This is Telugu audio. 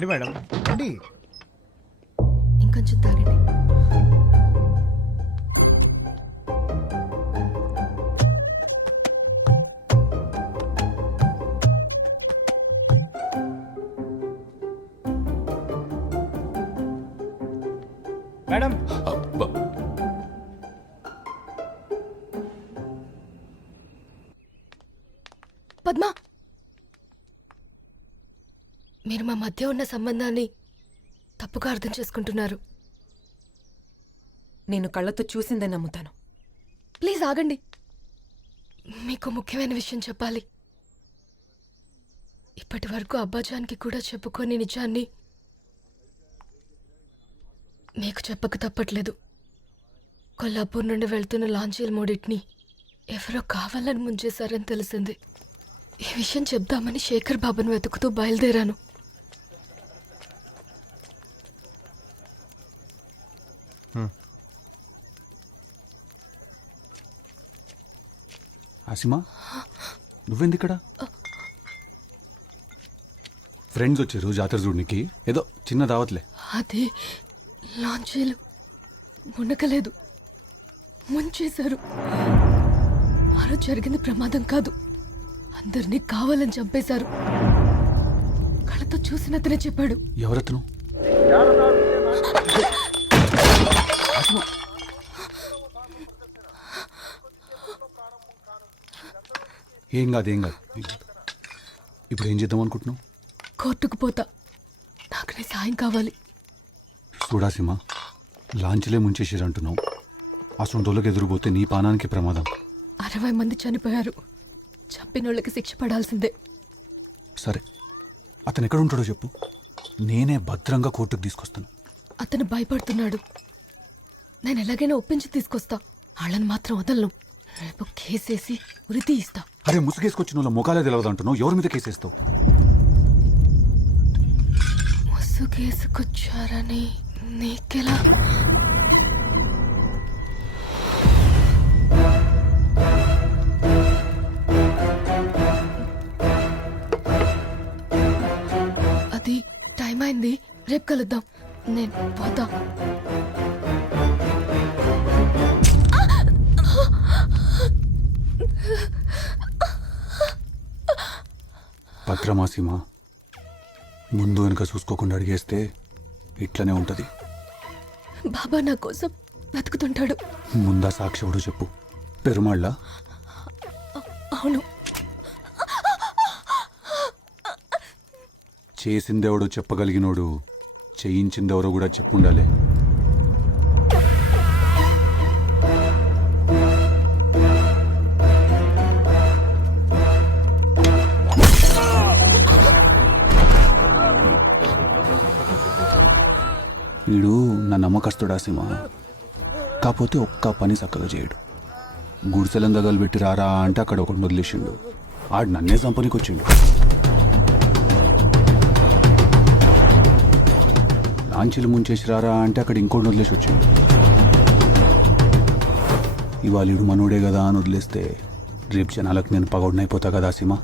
రండి మేడం రండి. ఇంకొంచెం తాగండి. మేడం పద్మ, మీరు మా మధ్య ఉన్న సంబంధాన్ని తప్పుగా అర్థం చేసుకుంటున్నారు. నేను కళ్ళతో చూసిందే నమ్ముతాను. ప్లీజ్ ఆగండి. మీకు ముఖ్యమైన విషయం చెప్పాలి. ఇప్పటి వరకు అబ్బాజాన్కి కూడా చెప్పుకోని నిజాన్ని మీకు చెప్పక తప్పట్లేదు. కొల్లాపూర్ నుండి వెళ్తున్న లాంచీల మూడింటిని ఎవరో కావాలని ముంచేశారని తెలిసింది. ఈ విషయం చెప్దామని శేఖర్ బాబును వెతుకుతూ బయలుదేరాను. ఆసిమా, నువ్వెంది ఇక్కడ? ఫ్రెండ్స్ వచ్చారు జాతర చూడనికి, ఏదో చిన్న దావత్లే. అది లాంచీలు మునకలేదు, ముంచేశారు. ఆ రోజు జరిగింది ప్రమాదం కాదు, అందరినీ కావాలని చంపేశారు. కళ్ళతో చూసినతనే చెప్పాడు. ఎవరతను? ఏం కాదు ఏం కాదు. ఇప్పుడు ఏం చేద్దాం అనుకుంటున్నావు? కోర్టుకు పోతా. నాకు నీ సాయం కావాలి. చూడాసిమా, లాంచ్లే ముంచేసారు అంటున్నావు. ఆ సొంతోళ్ళకి ఎదురుపోతే నీ పానానికి ప్రమాదం. 60 మంది చనిపోయారు. చంపినోళ్ళకి శిక్ష పడాల్సిందే. సరే, అతను ఎక్కడ ఉంటాడో చెప్పు, నేనే భద్రంగా కోర్టుకు తీసుకొస్తాను. అతను భయపడుతున్నాడు. నేను ఎలాగైనా ఒప్పించి తీసుకొస్తా. వాళ్ళని మాత్రం వదలను. రేపు కేసేసి ఉరి తీయిస్తా. అరే, ముసుగేసుకొచ్చిన వాళ్ళ ముఖాలే తెలియదు అంటున్నావు. ఎవరి మీద కేసేస్తావు? ముసుగేసుకొచ్చారని నీకెలా? అది టైం అయింది, రేపు కలుద్దాం. నేను పోతా. భద్రమాసీమా, ముందు వెనుక చూసుకోకుండా అడిగేస్తే ఇట్లనే ఉంటది. బాబా నా కోసం బతుకుతుంటాడు. ముందా సాక్షివుడు చెప్పు. పెరుమాళ్ళ? అవును. చేసిందెవడో చెప్పగలిగినోడు చేయించిందెవరో కూడా చెప్పుండాలి. వీడు నా నమ్మకస్తుడాసిమా, కాకపోతే ఒక్క పని చక్కగా చేయడు. గుడిసెలం దగ్గర పెట్టి రారా అంటే అక్కడ ఒకటి వదిలేసిండు. ఆడు నన్నే చంపనీకి వచ్చిండు. లాంచీలు ముంచేసి రారా అంటే అక్కడ ఇంకోటి వదిలేసి వచ్చిండు. ఇవాళ వీడు మనోడే కదా అని వదిలేస్తే రేపు జనాలకు నేను పగొడనైపోతా కదా సీమా.